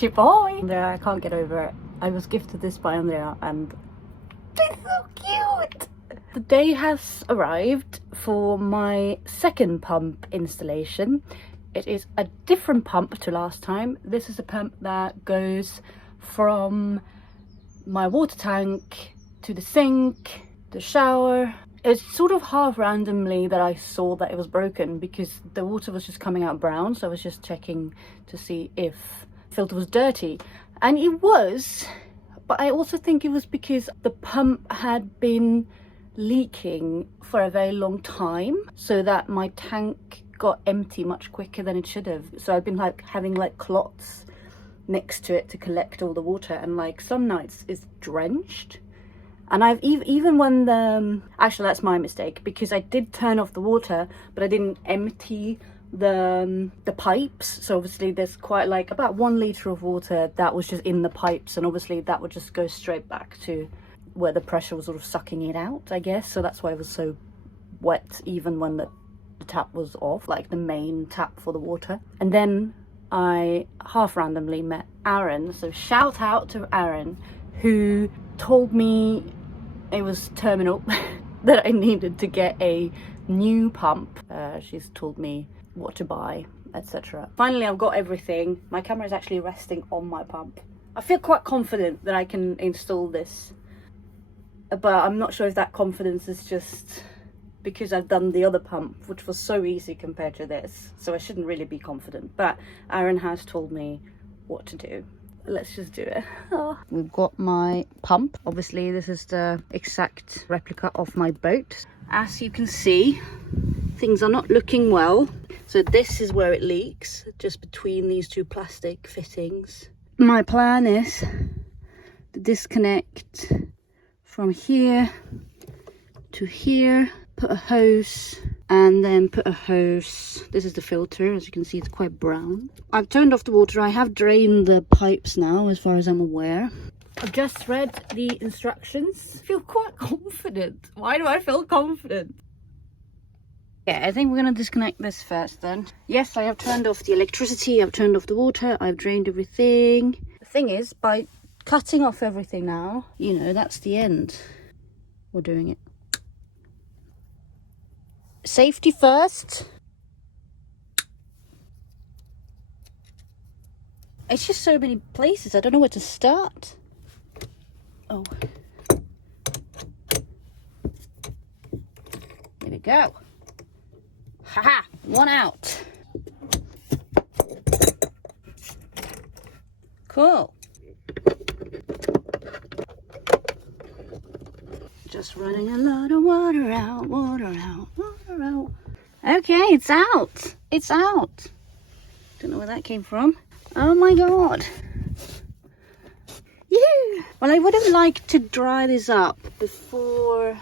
Keep Ahoy! There, I can't get over it. I was gifted this by Andrea and it's so cute! The day has arrived for my second pump installation. It is a different pump to last time. This is a pump that goes from my water tank to the sink, the shower. It's sort of half randomly that I saw that it was broken because the water was just coming out brown, so I was just checking to see if the filter was dirty. And it was, but I also think it was because the pump had been leaking for a very long time, so that my tank got empty much quicker than it should have. So I've been like having like clots next to it to collect all the water, and like some nights it's drenched. And I've even when actually that's my mistake, because I did turn off the water but I didn't empty the pipes. So obviously there's quite like about 1 liter of water that was just in the pipes, and obviously that would just go straight back to where the pressure was sort of sucking it out, I guess. So that's why it was so wet even when the tap was off, like the main tap for the water. And then I half randomly met Aaron, so shout out to Aaron, who told me it was terminal that I needed to get a new pump. She's told me what to buy, etc. Finally I've got everything. My camera is actually resting on my pump. I feel quite confident that I can install this, but I'm not sure if that confidence is just because I've done the other pump, which was so easy compared to this, so I shouldn't really be confident. But Aaron has told me what to do. Let's just do it. Oh. We've got my pump. Obviously this is the exact replica of my boat. As you can see, things are not looking well. So this is where it leaks, just between these two plastic fittings. My plan is to disconnect from here to here, put a hose, and then put a hose. This is the filter. As you can see, it's quite brown. I've turned off the water. I have drained the pipes now, as far as I'm aware. I've just read the instructions. I feel quite confident. Why do I feel confident? Yeah, I think we're gonna disconnect this first then. Yes, I have turned off the electricity. I've turned off the water. I've drained everything. The thing is, by cutting off everything now, you know, that's the end. We're doing it. Safety first. It's just so many places, I don't know where to start. Oh. There we go. Haha, one out. Cool. Just running a lot of water out, water out, water out. Okay, it's out. It's out. Don't know where that came from. Oh my god. Yeah. Well, I would have liked to dry this up before,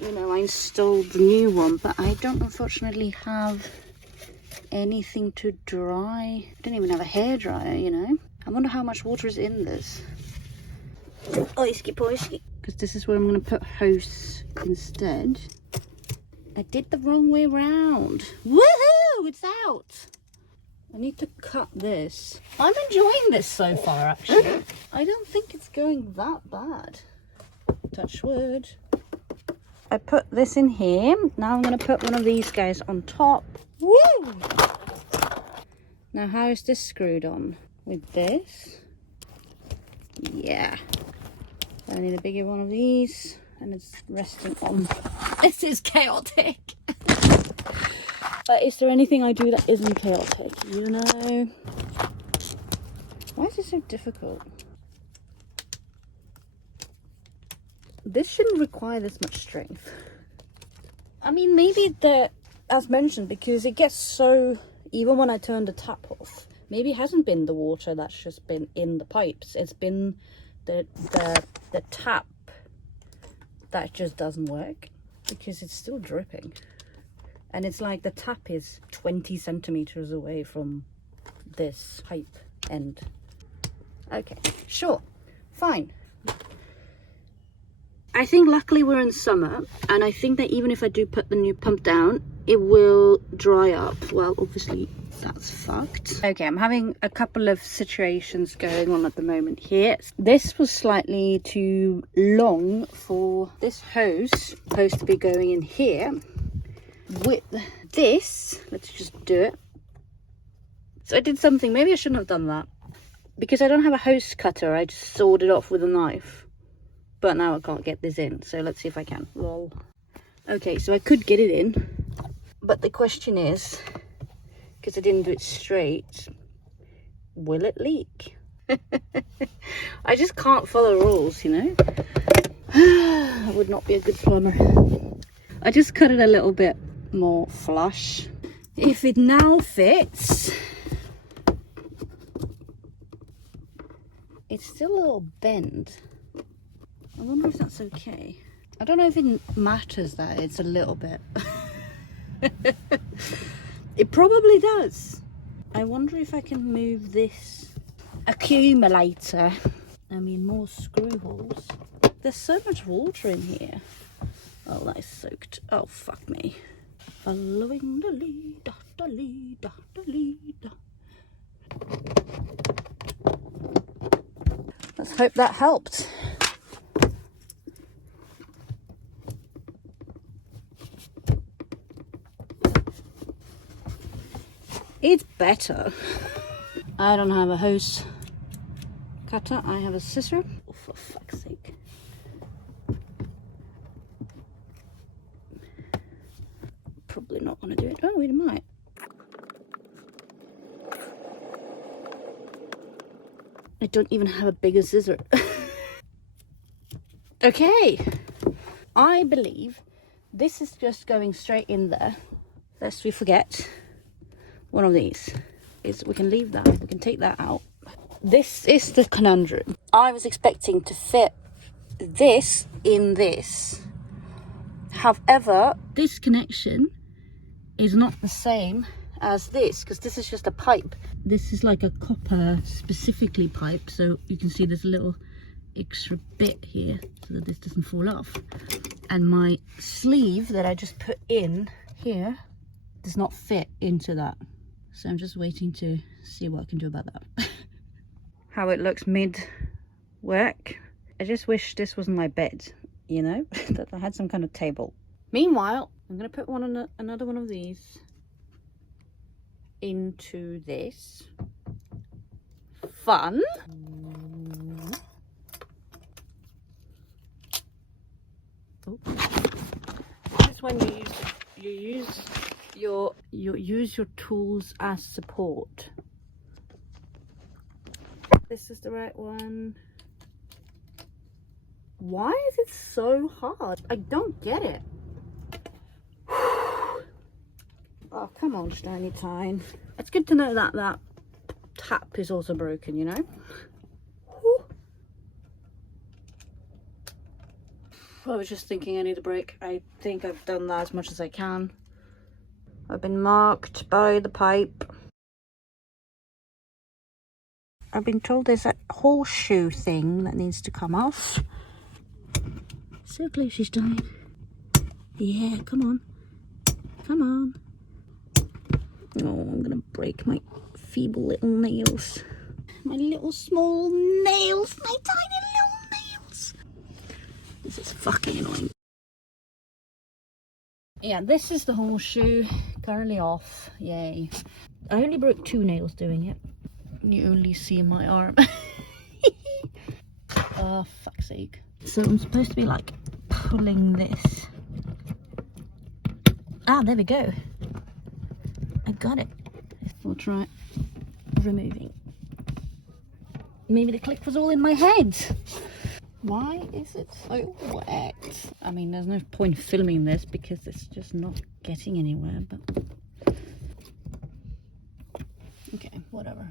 you know, I installed the new one, but I don't unfortunately have anything to dry. I don't even have a hairdryer, you know. I wonder how much water is in this. Oisky poisky. Because this is where I'm going to put hose instead. I did the wrong way round. Woohoo! It's out. I need to cut this. I'm enjoying this so far, actually. I don't think it's going that bad. Touch wood. I put this in here. Now I'm going to put one of these guys on top. Woo! Now how is this screwed on? With this? Yeah. I need a bigger one of these, and it's resting on. This is chaotic. But is there anything I do that isn't chaotic? You know? Why is it so difficult? This shouldn't require this much strength. I mean, maybe as mentioned, because it gets so, even when I turn the tap off, maybe it hasn't been the water that's just been in the pipes. It's been the tap that just doesn't work, because it's still dripping. And it's like the tap is 20 centimeters away from this pipe end. Okay, sure, fine. I think luckily we're in summer, and I think that even if I do put the new pump down, it will dry up. Well, obviously that's fucked. Okay, I'm having a couple of situations going on at the moment here. This was slightly too long for this hose, supposed to be going in here. With this, let's just do it. So I did something, maybe I shouldn't have done that. Because I don't have a hose cutter, I just sawed it off with a knife. But now I can't get this in, so let's see if I can. Lol. Okay, so I could get it in. But the question is, because I didn't do it straight, will it leak? I just can't follow rules, you know? I would not be a good plumber. I just cut it a little bit more flush. If it now fits, it's still a little bent. I wonder if that's okay. I don't know if it matters that it's a little bit. It probably does. I wonder if I can move this accumulator. I mean, more screw holes. There's so much water in here. Oh, that is soaked. Oh, fuck me. Following the lead, the lead, the lead. Let's hope that helped. It's better. I don't have a hose cutter, I have a scissor. Oh, for fuck's sake. Probably not gonna do it. Oh, wait, it might. I don't even have a bigger scissor. Okay. I believe this is just going straight in there, lest we forget. One of these is, we can leave that, we can take that out. This is the conundrum. I was expecting to fit this in this. However, this connection is not the same as this, because this is just a pipe. This is like a copper specifically pipe, so you can see there's a little extra bit here so that this doesn't fall off. And my sleeve that I just put in here does not fit into that. So I'm just waiting to see what I can do about that. How it looks mid-work. I just wish this wasn't my bed, you know? That I had some kind of table. Meanwhile, I'm going to put another one of these into this. Fun. Oh. This is when you use your tools as support. This is the right one. Why is it so hard? I don't get it. Oh, come on, Steiny Time. It's good to know that that tap is also broken, you know? I was just thinking I need a break. I think I've done that as much as I can. I've been marked by the pipe. I've been told there's a horseshoe thing that needs to come off. So close, she's dying. Yeah, come on. Come on. Oh, I'm gonna break my feeble little nails. My little small nails. My tiny little nails. This is fucking annoying. Yeah, this is the horseshoe. Currently off. Yay. I only broke 2 nails doing it. You only see my arm. Oh, fuck's sake. So I'm supposed to be like pulling this. Ah, there we go. I got it. We'll try removing. Maybe the clip was all in my head. Why is it so wet? I mean, there's no point filming this because it's just not getting anywhere, but okay, whatever.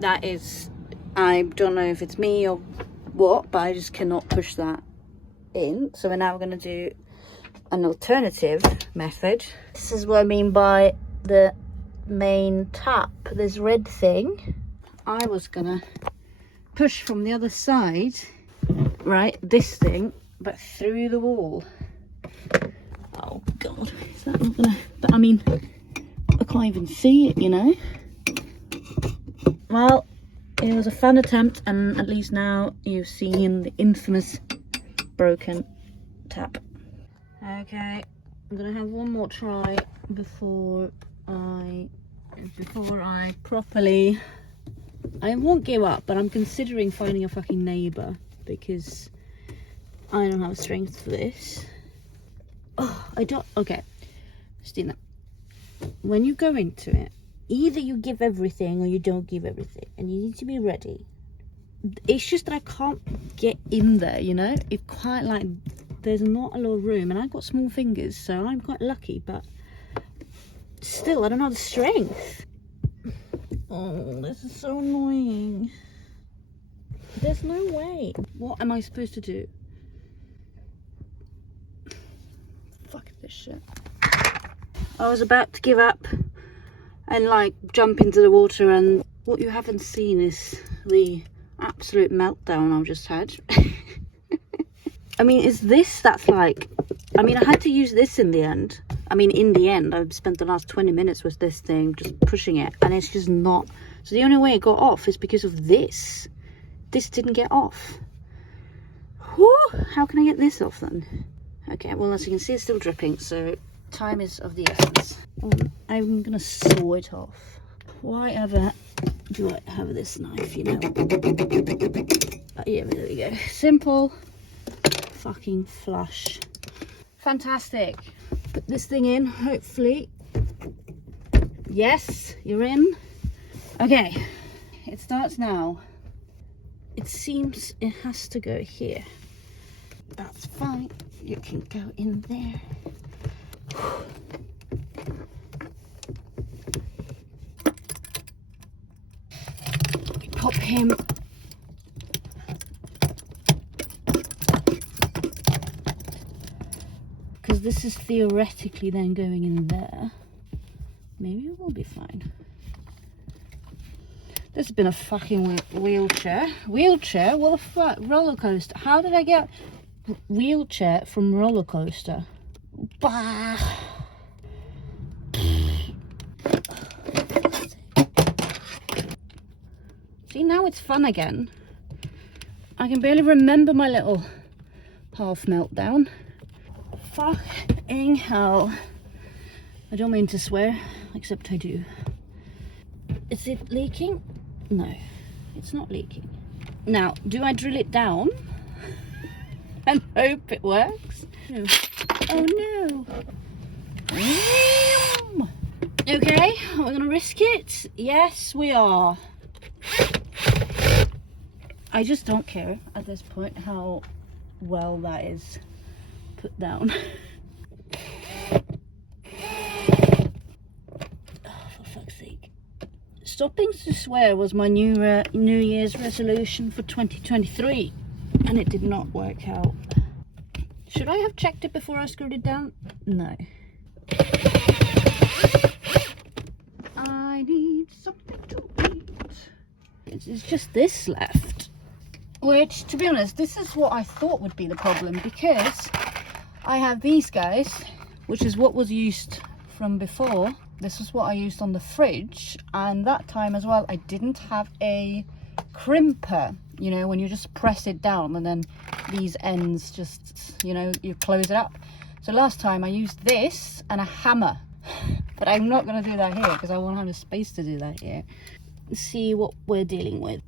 That is, I don't know if it's me or what, but I just cannot push that in. So we're now going to do an alternative method. This is what I mean by the main tap, this red thing. I was gonna push from the other side, right, this thing, but through the wall. Oh God, is that not gonna, but I mean, I can't even see it, you know? Well, it was a fun attempt, and at least now you've seen the infamous broken tap. Okay, I'm gonna have one more try before I properly, I won't give up, but I'm considering finding a fucking neighbour because I don't have strength for this. Oh, I don't. Okay, Stina, when you go into it, either you give everything or you don't give everything, and you need to be ready. It's just that I can't get in there, you know? It's quite like there's not a lot of room, and I've got small fingers, so I'm quite lucky, but still, I don't have the strength. Oh, this is so annoying. There's no way. What am I supposed to do? Fuck this shit. I was about to give up and like jump into the water, and what you haven't seen is the absolute meltdown I've just had. I mean, is this that's like, I mean, I had to use this in the end. I mean, in the end, I've spent the last 20 minutes with this thing, just pushing it, and it's just not. So the only way it got off is because of this. This didn't get off. Whew, how can I get this off then? Okay, well, as you can see, it's still dripping, so time is of the essence. I'm gonna saw it off. Why ever do I have this knife, you know? Yeah, there we go. Simple fucking flush. Fantastic. Put this thing in, hopefully. Yes, you're in. Okay, it starts now. It seems it has to go here. That's fine. You can go in there. Pop him. Because this is theoretically then going in there. Maybe it will be fine. This has been a fucking wheelchair. Wheelchair? What the fuck? Roller coaster. How did I get wheelchair from roller coaster? Bah. See, now it's fun again. I can barely remember my little half meltdown. Fucking hell. I don't mean to swear, except I do. Is it leaking? No, it's not leaking. Now, do I drill it down and hope it works? No. Oh no. Okay, we're gonna risk it. Yes, we are. I just don't care at this point how well that is put down. Oh, for fuck's sake. Stopping to swear was my New Year's resolution for 2023, and it did not work out. Should I have checked it before I screwed it down? No. I need something to eat. It's just this left. Which, to be honest, this is what I thought would be the problem, because I have these guys, which is what was used from before. This is what I used on the fridge, and that time as well I didn't have a crimper, you know, when you just press it down and then these ends just, you know, you close it up. So last time I used this and a hammer, but I'm not going to do that here because I won't have the space to do that here. Let's see what we're dealing with.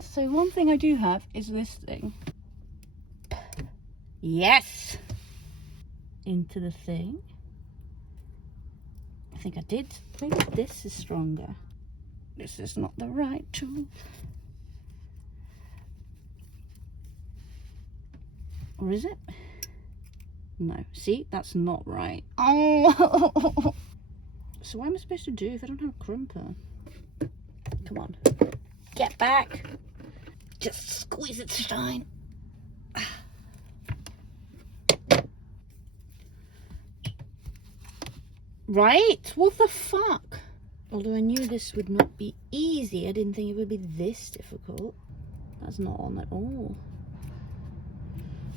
So one thing I do have is this thing. Yes! Into the thing. I think I did. Maybe this is stronger. This is not the right tool. Or is it? No. See? That's not right. Oh! So what am I supposed to do if I don't have a crimper? Come on. Get back. Just squeeze it to shine. Right? What the fuck? Although I knew this would not be easy, I didn't think it would be this difficult. That's not on at all.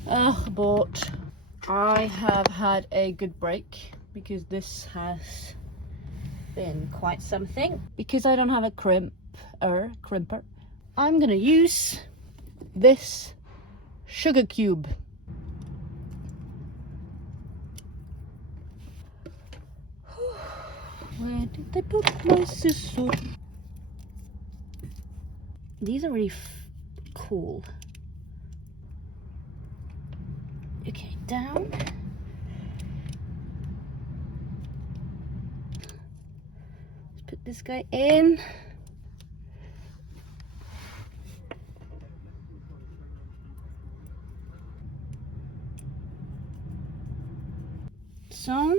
But I have had a good break because this has been quite something. Because I don't have a crimper, I'm gonna use this sugar cube. Where did they put my scissors? These are really cool. Okay, down. Let's put this guy in. It's on.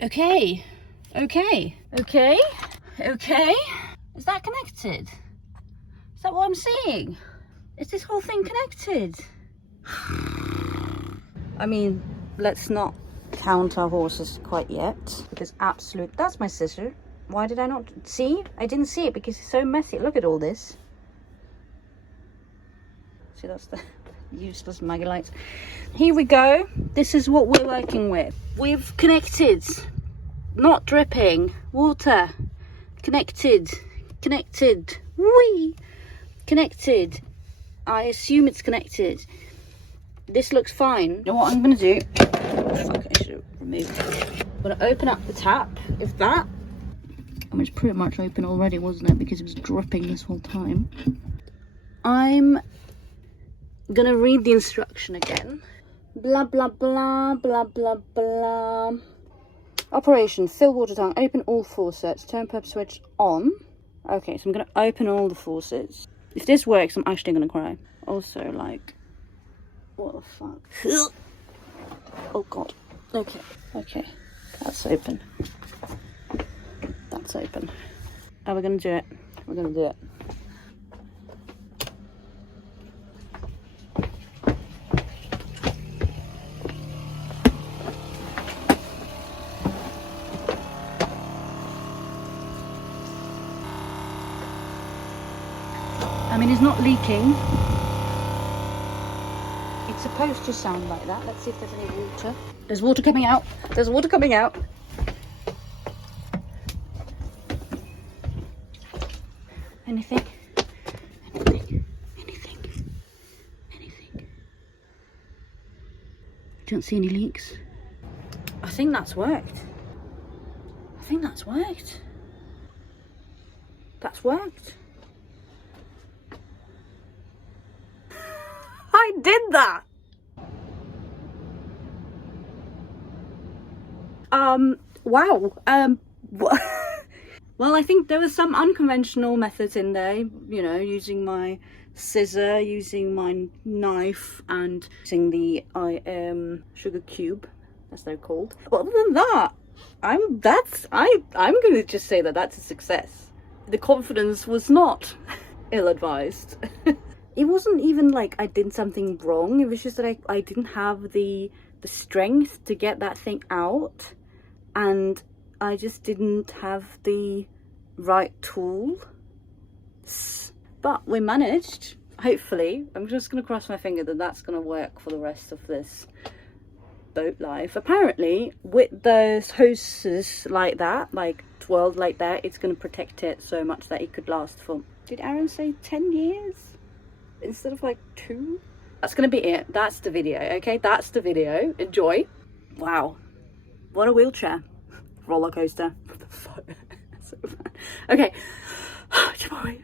Okay. Is that connected? Is that what I'm seeing? Is this whole thing connected? I mean, let's not count our horses quite yet, because that's my scissor. Why did I not see? I didn't see it because it's so messy. Look at all this. See, that's the useless Maggie lights. Here we go. This is what we're working with. We've connected. Not dripping. Water. Connected. Whee! Connected. I assume it's connected. This looks fine. You know what I'm gonna do? Fuck, I should have removed it. I'm gonna open up the tap. If that, I mean, it's pretty much open already, wasn't it? Because it was dripping this whole time. I'm gonna read the instruction again. Blah blah blah blah blah blah. Operation: fill water tank, open all faucets, turn pump switch on. Okay, so I'm gonna open all the faucets. If this works, I'm actually gonna cry. Also, like, what the fuck? Oh god. Okay, that's open. Oh, we're gonna do it. I mean, it's not leaking. It's supposed to sound like that. Let's see if there's any water. There's water coming out. Anything? Don't see any leaks. I think that's worked. That's worked. I did that. Wow. Well, I think there was some unconventional methods in there, you know, using my scissor, using my knife, and using the sugar cube, as they're called. But other than that, I'm gonna just say that that's a success. The confidence was not ill-advised. It wasn't even like I did something wrong. It was just that I didn't have the strength to get that thing out, and I just didn't have the right tool. But we managed, hopefully. I'm just going to cross my finger that that's going to work for the rest of this boat life. Apparently, with those hoses like that, like twirled like that, it's going to protect it so much that it could last for, did Aaron say 10 years? Instead of like 2? That's going to be it. That's the video, okay? That's the video. Enjoy. Wow. What a wheelchair. Roller coaster. What the fuck? So bad. Okay. Tomorrow.